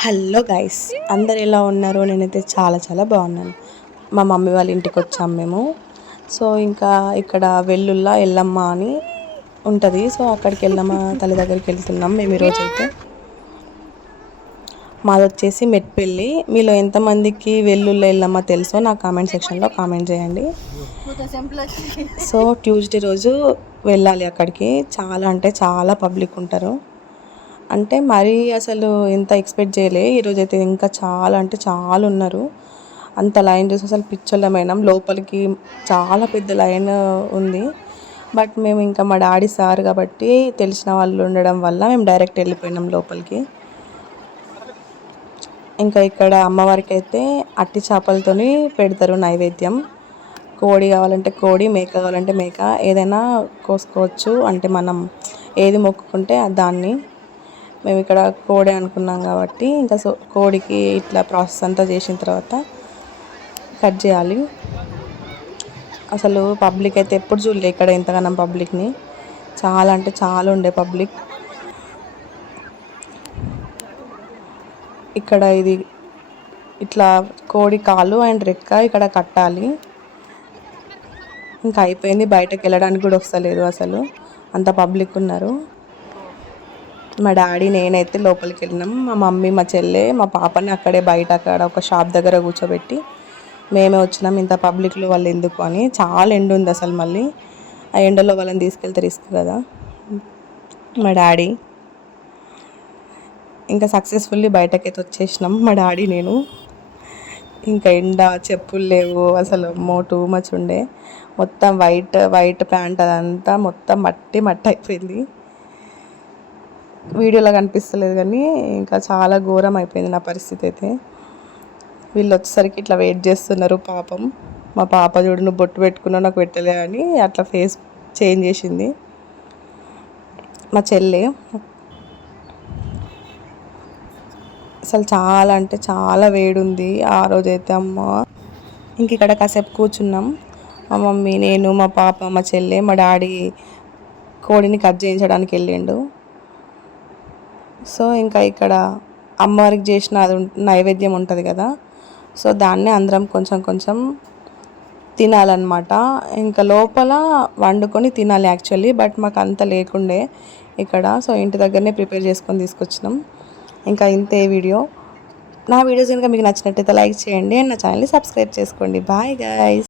Hello guys, అందరు ఎలా ఉన్నారు? నేనైతే చాలా చాలా బాగున్నాను. మా మమ్మీ వాళ్ళ ఇంటికి వచ్చాము మేము. సో ఇంకా ఇక్కడ వెల్లుల్లా ఎల్లమ్మ అని ఉంటుంది. సో అక్కడికి ఎల్లమ్మ తల్లి దగ్గరికి వెళ్తున్నాం మేము ఈరోజు అయితే. మాది వచ్చేసి మెట్పల్లి. మీలో ఎంతమందికి వెల్లుల్లా ఎల్లమ్మ తెలుసో నా కామెంట్ సెక్షన్లో కామెంట్ చేయండి. సో ట్యూస్డే రోజు వెళ్ళాలి అక్కడికి. చాలా అంటే చాలా పబ్లిక్ ఉంటారు. అంటే మరీ అసలు ఎంత ఎక్స్పెక్ట్ చేయలే. ఈరోజు అయితే ఇంకా చాలా అంటే చాలా ఉన్నారు. అంత లైన్ చూసి అసలు పిచ్చోళ్ళమైనాం. లోపలికి చాలా పెద్ద లైన్ ఉంది. బట్ మేము ఇంకా మా డాడీ సార్ కాబట్టి తెలిసిన వాళ్ళు ఉండడం వల్ల మేము డైరెక్ట్ వెళ్ళిపోయినాం లోపలికి. ఇంకా ఇక్కడ అమ్మవారికి అయితే అట్టి చేపలతోని పెడతారు నైవేద్యం. కోడి కావాలంటే కోడి, మేక కావాలంటే మేక, ఏదైనా కోసుకోవచ్చు. అంటే మనం ఏది మొక్కుకుంటే దాన్ని. మేము ఇక్కడ కోడి అనుకున్నాం కాబట్టి ఇంకా కోడికి ఇట్లా ప్రాసెస్ అంతా చేసిన తర్వాత కట్ చేయాలి. అసలు పబ్లిక్ అయితే ఎప్పుడు చూడలే ఇక్కడ ఇంతగానం పబ్లిక్ని. చాలా అంటే చాలా ఉండే పబ్లిక్. ఇక్కడ ఇది ఇట్లా కోడి కాలు అండ్ రెక్క ఇక్కడ కట్టాలి. ఇంకా అయిపోయింది. బయటకు వెళ్ళడానికి కూడా వస్తలేదు అసలు, అంత పబ్లిక్ ఉన్నారు. మా డాడీ నేనైతే లోపలికి వెళ్ళినాం. మా మమ్మీ, మా చెల్లె, మా పాపని అక్కడే బయట అక్కడ ఒక షాప్ దగ్గర కూర్చోబెట్టి మేమే వచ్చినాం. ఇంత పబ్లిక్లో వాళ్ళు ఎందుకు అని. చాలా ఎండ ఉంది అసలు. మళ్ళీ ఆ ఎండలో వాళ్ళని తీసుకెళ్తే రిస్క్ కదా. మా డాడీ ఇంకా సక్సెస్ఫుల్లీ బయటకైతే వచ్చేసినాం మా డాడీ నేను. ఇంకా ఎండ, చెప్పులు లేవు అసలు. టూ మచ్ ఉండే. మొత్తం వైట్ ప్యాంట్ అదంతా మొత్తం మట్టి అయిపోయింది. వీడియోలో కనిపిస్తలేదు కానీ ఇంకా చాలా ఘోరం అయిపోయింది నా పరిస్థితి అయితే. వీళ్ళు వచ్చేసరికి ఇట్లా వెయిట్ చేస్తున్నారు. పాపం మా పాప చూడు, నువ్వు బొట్టు పెట్టుకున్నావు నాకు పెట్టలే అని అట్లా ఫేస్ చేంజ్ చేసింది. మా చెల్లి అసలు చాలా అంటే చాలా వేడి ఉంది ఆ రోజైతే. అమ్మ ఇంక ఇక్కడ కాసేపు కూర్చున్నాం. మా మమ్మీ, నేను, మా పాప, మా చెల్లె. మా డాడీ కోడిని కట్ చేయించడానికి వెళ్ళిండు. సో ఇంకా ఇక్కడ అమ్మవారికి చేసిన అది నైవేద్యం ఉంటుంది కదా. సో దాన్ని అందరం కొంచెం కొంచెం తినాలన్నమాట. ఇంకా లోపల వండుకొని తినాలి యాక్చువల్లీ, బట్ మాకు అంత లేకుండే ఇక్కడ. సో ఇంటి దగ్గరనే ప్రిపేర్ చేసుకొని తీసుకొచ్చినాం. ఇంకా ఇంతే వీడియో. నా వీడియోస్ కనుక మీకు నచ్చినట్టయితే లైక్ చేయండి అండ్ నా ఛానల్ని సబ్స్క్రైబ్ చేసుకోండి. Bye guys.